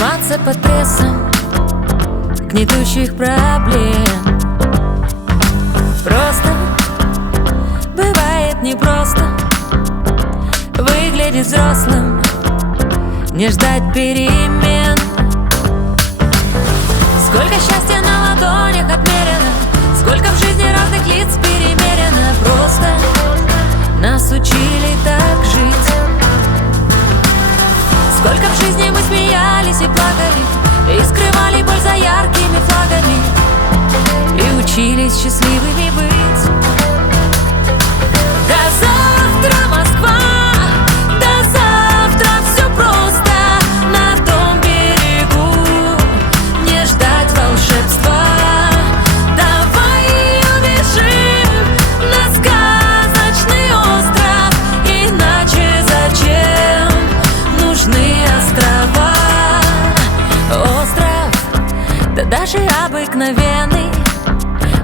сжиматься под прессом гнетущих проблем. Просто бывает непросто выглядеть взрослым, не ждать перемен. Сколько счастья на ладонях отмерено, сколько в жизни разных лиц перемерено. Просто нас учили так жить. Сколько в жизни мы смеялись и плакали, и скрывали боль за яркими флагами, и учились счастливыми быть. До завтра, Москва, до завтра все просто на том берегу. Не ждать волшебства, давай убежим на сказочный остров. Иначе зачем нужны острова? Остров, да даже обыкновенный,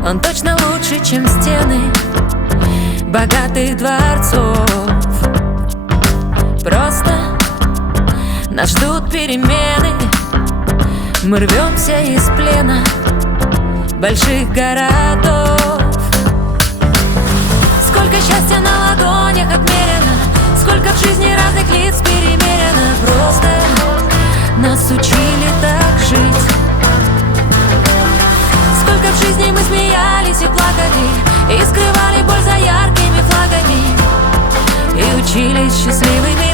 он точно лучше, чем стены богатых дворцов. Просто нас ждут перемены, мы рвемся из плена больших городов. Сколько счастья на ладонях отмерено, сколько в жизни разных лиц перемерено. Просто нас учили так жить. Сколько в жизни мы смеялись и плакали, и скрывали боль за яркими флагами, и учились счастливыми